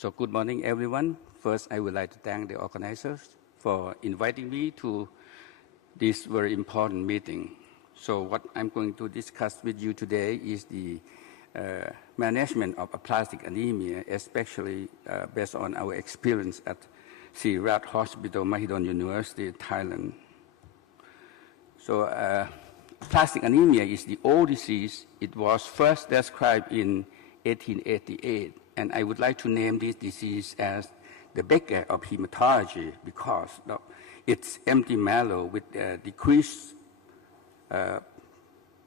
So good morning, everyone. First, I would like to thank the organizers for inviting me to this very important meeting. So what I'm going to discuss with you today is the management of aplastic anemia, especially based on our experience at Sirat Hospital, Mahidol University, Thailand. So aplastic anemia is the old disease. It was first described in 1888. And I would like to name this disease as the beggar of hematology because it's empty marrow with decreased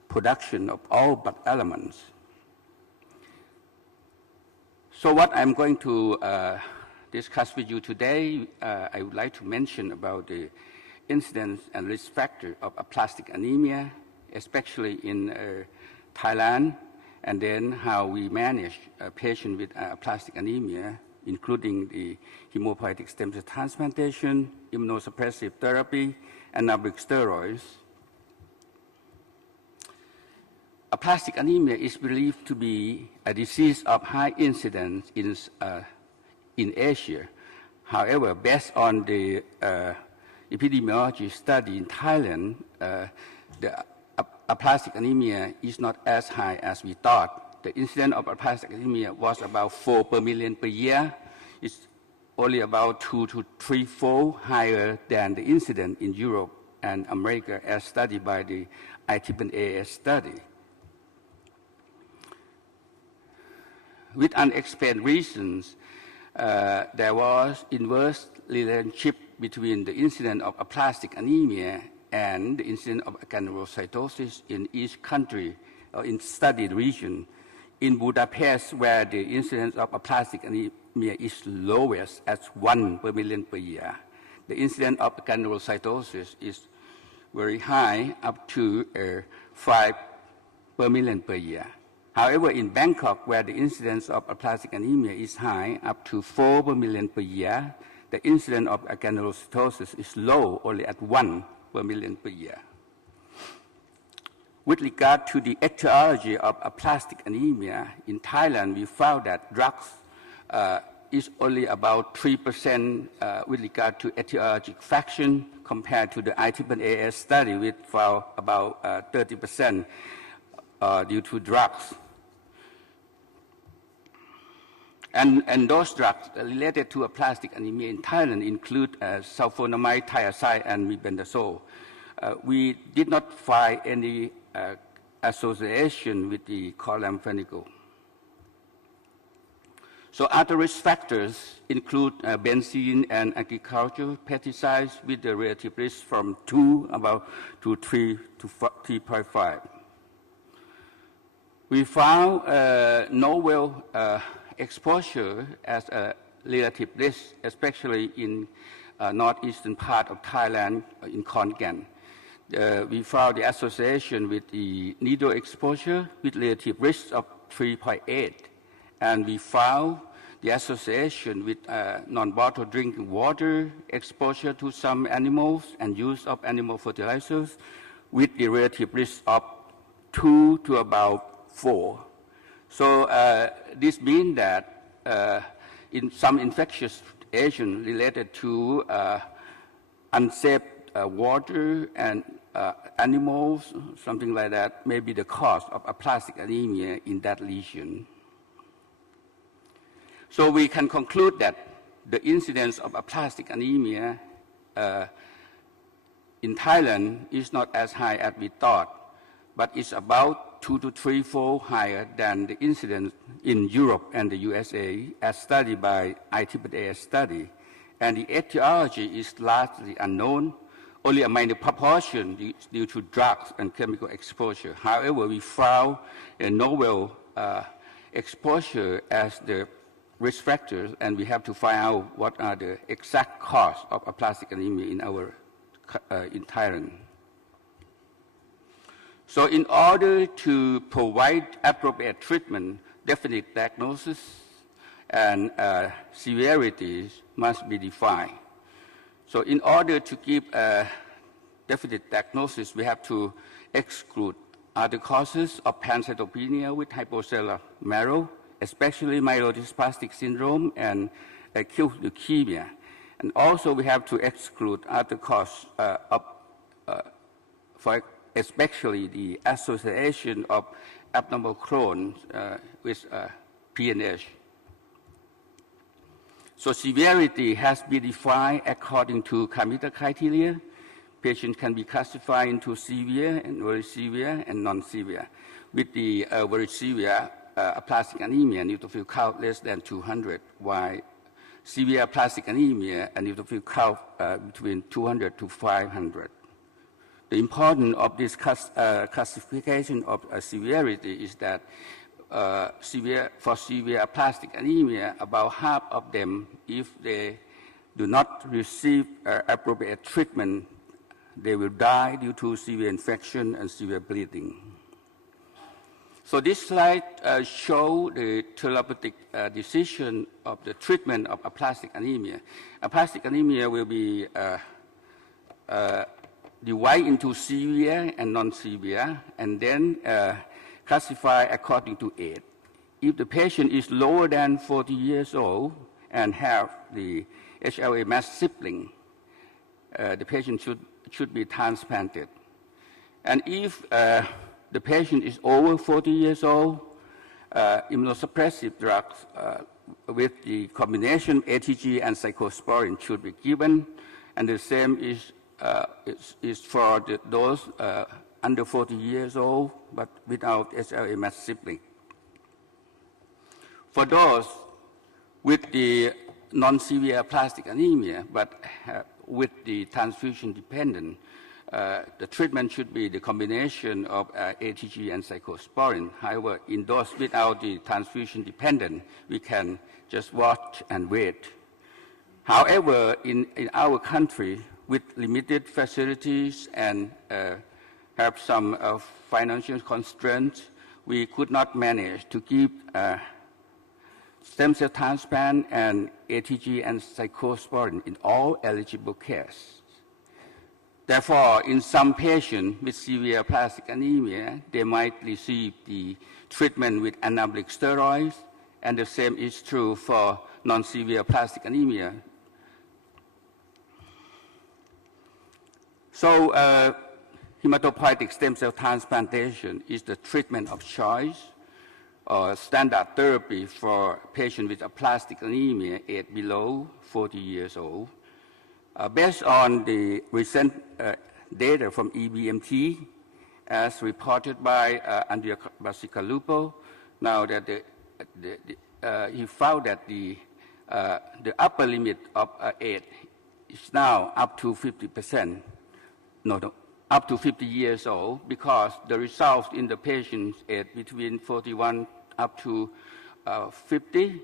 production of all blood elements. So what I'm going to discuss with you today, I would like to mention about the incidence and risk factor of aplastic anemia, especially in Thailand, and then how we manage a patient with aplastic anemia, including the hematopoietic stem cell transplantation, immunosuppressive therapy, anabolic steroids. Aplastic anemia is believed to be a disease of high incidence in Asia. However, based on the epidemiology study in Thailand, the aplastic anemia is not as high as we thought. The incidence of aplastic anemia was about 4 per million per year. It's only about 2 to 3-fold higher than the incidence in Europe and America as studied by the IAAS study. With unexplained reasons, there was inverse relationship between the incidence of aplastic anemia and the incidence of granulocytosis in each country or in studied region. In Budapest, where the incidence of aplastic anemia is lowest at 1 per million per year, the incidence of granulocytosis is very high, up to 5 per million per year. However, in Bangkok, where the incidence of aplastic anemia is high, up to 4 per million per year, the incidence of granulocytosis is low, only at 1 per million per year. With regard to the etiology of aplastic anemia, in Thailand, we found that drugs is only about 3% with regard to etiologic fraction compared to the IAAS study, which found about 30% due to drugs. And those drugs related to aplastic anemia in Thailand include sulfonamide, thiazide, and mebendazole. We did not find any association with the chloramphenicol. So other risk factors include benzene and agricultural pesticides with the relative risk from 2 to 3 to 3.5. We found novel exposure as a relative risk, especially in northeastern part of Thailand, in Khon Kaen. We found the association with the needle exposure with relative risk of 3.8, and we found the association with non-bottled drinking water exposure to some animals and use of animal fertilizers with the relative risk of 2 to about 4. So this means that in some infectious agents related to unsafe water and animals, something like that, may be the cause of aplastic anemia in that region. So we can conclude that the incidence of aplastic anemia in Thailand is not as high as we thought, but it's about 2 to 3-fold higher than the incidence in Europe and the USA as studied by IAAS study. And the etiology is largely unknown, only a minor proportion due to drugs and chemical exposure. However, we found a novel exposure as the risk factors, and we have to find out what are the exact cause of aplastic anemia in Thailand. So in order to provide appropriate treatment, definite diagnosis and severities must be defined. So in order to give a definite diagnosis, we have to exclude other causes of pancytopenia with hypocellular marrow, especially myelodysplastic syndrome and acute leukemia. And also we have to exclude other causes for especially the association of abnormal Crohn's with PNH. So severity has been defined according to Kamita criteria. Patients can be classified into severe and very severe and non-severe. With the very severe aplastic anemia, neutrophil count less than 200, while severe aplastic anemia and neutrophil count between 200 to 500. The importance of this classification of severity is that for severe aplastic anemia, about half of them, if they do not receive appropriate treatment, they will die due to severe infection and severe bleeding. So this slide shows the therapeutic decision of the treatment of aplastic anemia. Aplastic anemia will be divided into severe and non-severe, and then classified according to age. If the patient is lower than 40 years old and have the HLA matched sibling, the patient should be transplanted. And if the patient is over 40 years old, immunosuppressive drugs with the combination ATG and cyclosporine should be given, and the same is for those under 40 years old, but without HLA matched sibling. For those with the non-severe aplastic anemia, but with the transfusion dependent, the treatment should be the combination of ATG and cyclosporine. However, in those without the transfusion dependent, we can just watch and wait. However, in our country, with limited facilities and have some financial constraints, we could not manage to give stem cell transplant and ATG and cyclosporine in all eligible cases. Therefore, in some patients with severe aplastic anemia, they might receive the treatment with anabolic steroids, and the same is true for non-severe aplastic anemia. So, hematopoietic stem cell transplantation is the treatment of choice or standard therapy for patients with aplastic anemia aged below 40 years old. Based on the recent data from EBMT, as reported by Andrea Basicalupo, now that he found that the upper limit of age is now up to 50%, up to 50 years old, because the results in the patients aged between 41 up to 50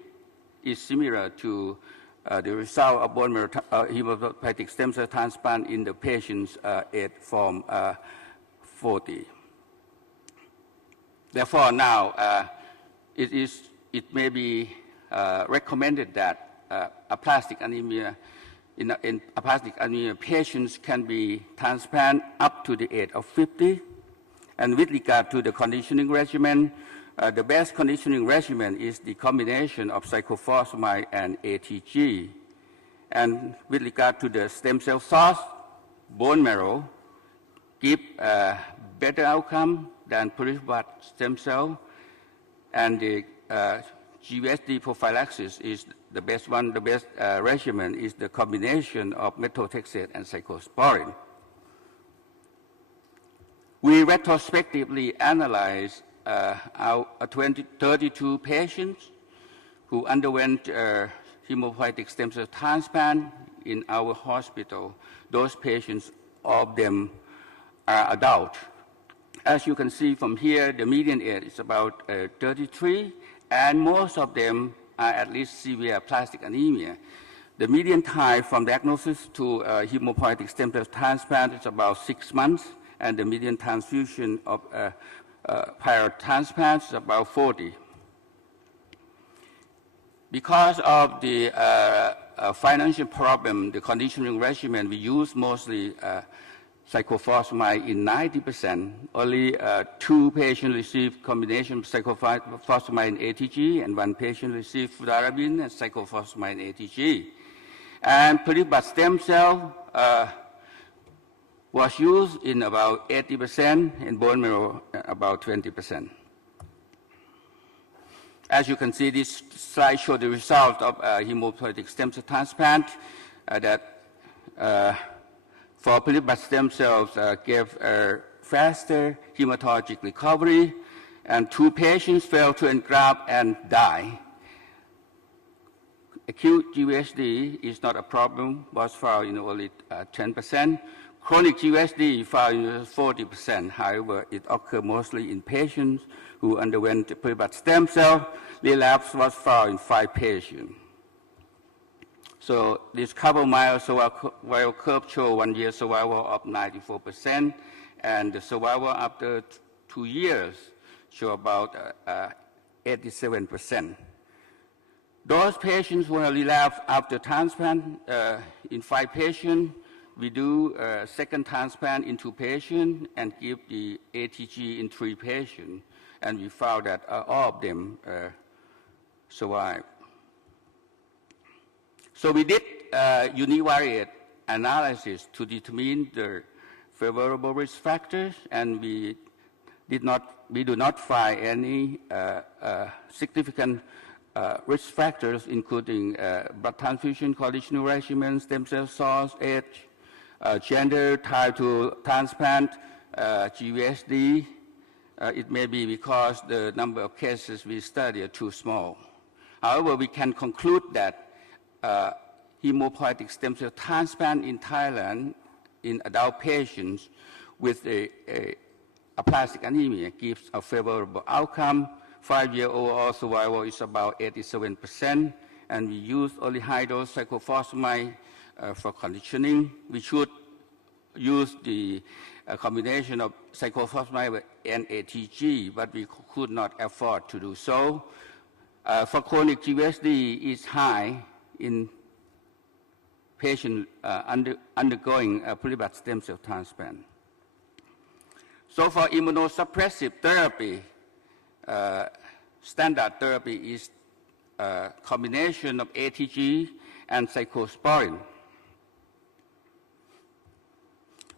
is similar to the result of bone marrow hematopoietic stem cell transplant in the patients aged from 40. Therefore, now it may be recommended that aplastic anemia in aplastic anemia patients can be transplanted up to the age of 50. And with regard to the conditioning regimen, the best conditioning regimen is the combination of cyclophosphamide and ATG. And with regard to the stem cell source, bone marrow give a better outcome than peripheral stem cell, and the GVHD prophylaxis is the best one. The best regimen is the combination of methotrexate and cyclosporine. We retrospectively analyzed 32 patients who underwent hematopoietic stem cell transplant in our hospital. Those patients, all of them are adult. As you can see from here, the median age is about 33, and most of them are at least severe aplastic anemia. The median time from diagnosis to hematopoietic stem cell transplant is about 6 months, and the median transfusion of prior transplants is about 40. Because of the financial problem, the conditioning regimen, we use mostly cyclophosphamide in 90%. Only 2 patients received combination of cyclophosphamide and ATG, and 1 patient received fludarabine and cyclophosphamide and ATG. And peripheral stem cell was used in about 80%, and bone marrow about 20%. As you can see, this slide shows the result of hematopoietic stem cell transplant that for peripheral stem cells gave a faster hematologic recovery, and 2 patients failed to engraft and die. Acute GvHD is not a problem, was found in only 10%. Chronic GvHD found in 40%. However, it occurred mostly in patients who underwent peripheral stem cell. Relapse was found in 5 patients. So this Kaplan-Meier survival curve shows 1-year survival of 94%, and the survival after 2 years show about 87%. Those patients who are relapsed after transplant, in 5 patients, we do a second transplant in 2 patients and give the ATG in 3 patients, and we found that all of them survived. So we did univariate analysis to determine the favorable risk factors, and we do not find any significant risk factors, including blood transfusion, conditional regimen, stem cell source, age, gender, type to transplant, GvHD. It may be because the number of cases we study are too small. However, we can conclude that hematopoietic stem cell transplant in Thailand in adult patients with aplastic anemia gives a favorable outcome. 5-year overall survival is about 87%, and we use only high-dose cyclophosphamide for conditioning. We should use the combination of cyclophosphamide and ATG, but we could not afford to do so. For chronic GvHD is high in patients undergoing peripheral stem cell transplant. So for immunosuppressive therapy, standard therapy is a combination of ATG and cyclosporine.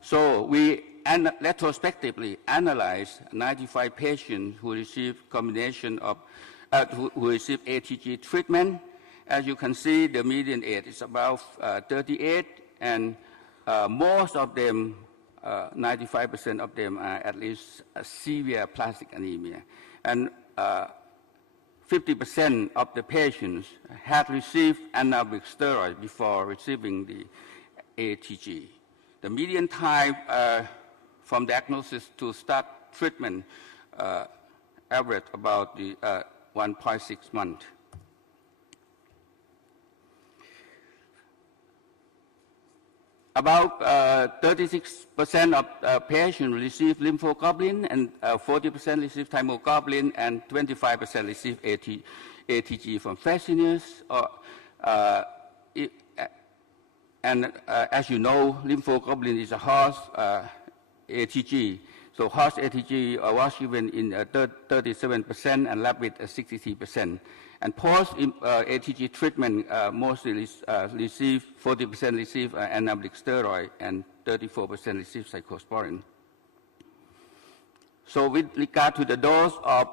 So we retrospectively analyzed 95 patients who received combination of who received ATG treatment. As you can see, the median age is about 38, and most of them, 95% of them are at least severe aplastic anemia. And 50% of the patients had received anabolic steroid before receiving the ATG. The median time from diagnosis to start treatment averaged about 1.6 months. About 36% of patients receive lymphoglobulin, and 40% receive thymoglobulin, and 25% receive ATG from fasciitis. As you know, lymphoglobulin is a horse ATG. So horse ATG was given in 37% and rapid 63%. And post-ATG treatment, mostly receive 40% receive anabolic steroid and 34% receive cyclosporine. So with regard to the dose of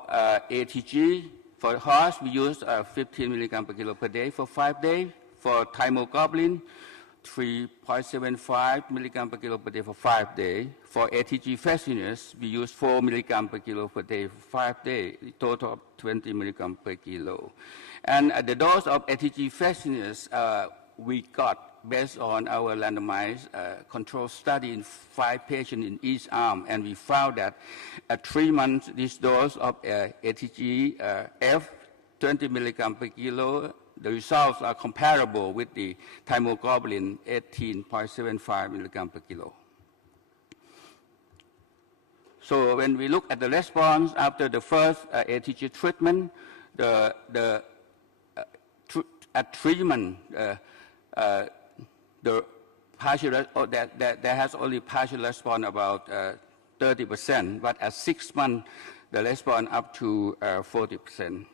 ATG, for horse, we use 15 milligram per kilo per day for 5 days. For thymoglobulin, 3.75 milligram per kilo per day for 5 days. For ATG fasciitis, we use 4 milligram per kilo per day for 5 days, a total of 20 milligram per kilo. And the dose of ATG fasciitis we got based on our randomized control study in 5 patients in each arm, and we found that at 3 months, this dose of ATG F, 20 milligram per kilo, the results are comparable with the thymoglobulin 18.75 milligram per kilo. So when we look at the response after the first ATG treatment, at 3 months, the partial, there has only partial response about 30%, but at 6 months, the response up to 40%.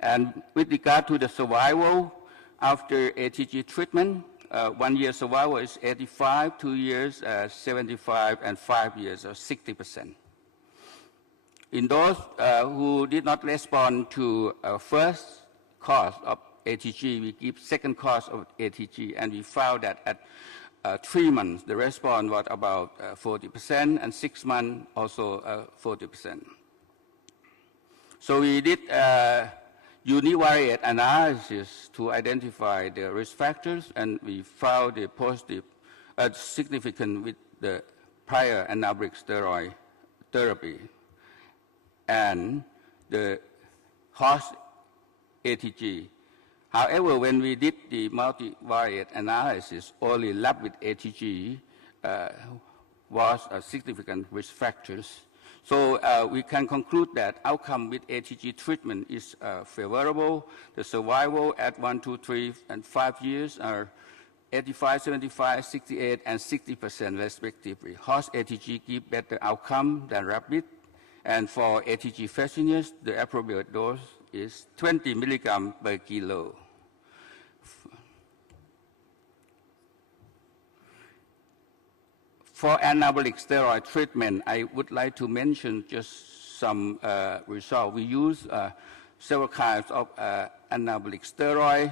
And with regard to the survival after ATG treatment, 1 year survival is 85, 2 years 75, and 5 years 60%. In those who did not respond to first course of ATG, we give second course of ATG, and we found that at 3 months, the response was about 40%, and 6 months also 40%. So we did univariate analysis to identify the risk factors, and we found the positive significant with the prior anabolic steroid therapy and the host ATG. However, when we did the multivariate analysis, only lab with ATG was a significant risk factors. So we can conclude that outcome with ATG treatment is favorable. The survival at 1, 2, 3, and 5 years are 85, 75, 68, and 60% respectively. Host ATG give better outcome than rapid. And for ATG fasciitis, the appropriate dose is 20 milligram per kilo. For anabolic steroid treatment, I would like to mention just some results. We use several kinds of anabolic steroid.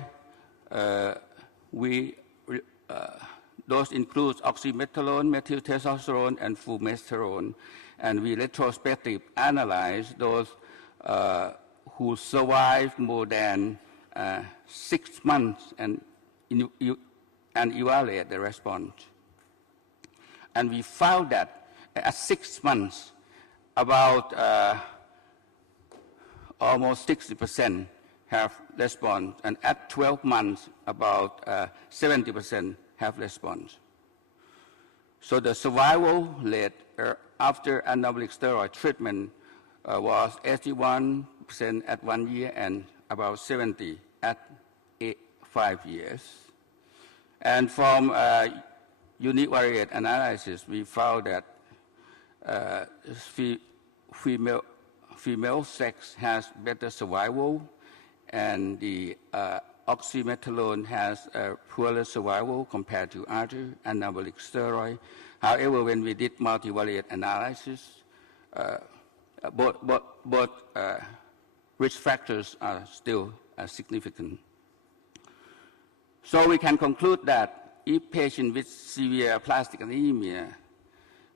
Those include oxymetholone, methyltestosterone, and fulvestrant. And we retrospectively analyze those who survived more than 6 months and evaluate the response. And we found that at 6 months, about almost 60% have response, and at 12 months, about 70% have response. So the survival rate after anabolic steroid treatment was 81% at 1 year and about 70% at 5 years. And from univariate analysis, we found that female sex has better survival, and the oxymetholone has a poorer survival compared to other anabolic steroid. However, when we did multivariate analysis, both risk factors are still significant. So we can conclude that if patient with severe aplastic anemia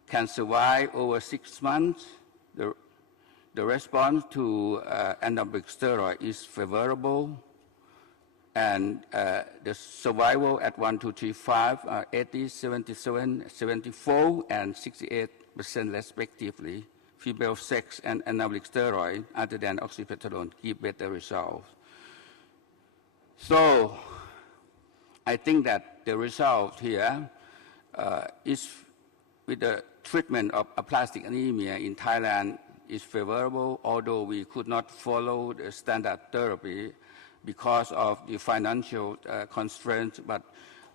can survive over 6 months, the response to anabolic steroid is favorable, and the survival at 1, 2, 3, 5 are 80, 77, 74, and 68% respectively. Female sex and anabolic steroid, other than oxymetholone, give better results. So I think that the result here is with the treatment of aplastic anemia in Thailand is favorable, although we could not follow the standard therapy because of the financial constraints, but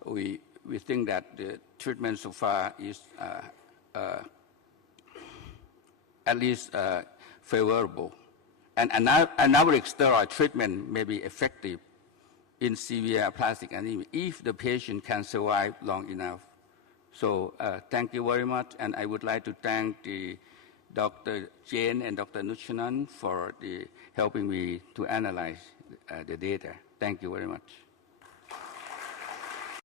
we think that the treatment so far is at least favorable. And anabolic steroid treatment may be effective in severe aplastic anemia if the patient can survive long enough. So thank you very much, and I would like to thank Dr. Jane and Dr. Nuchanan for helping me to analyze the data. Thank you very much.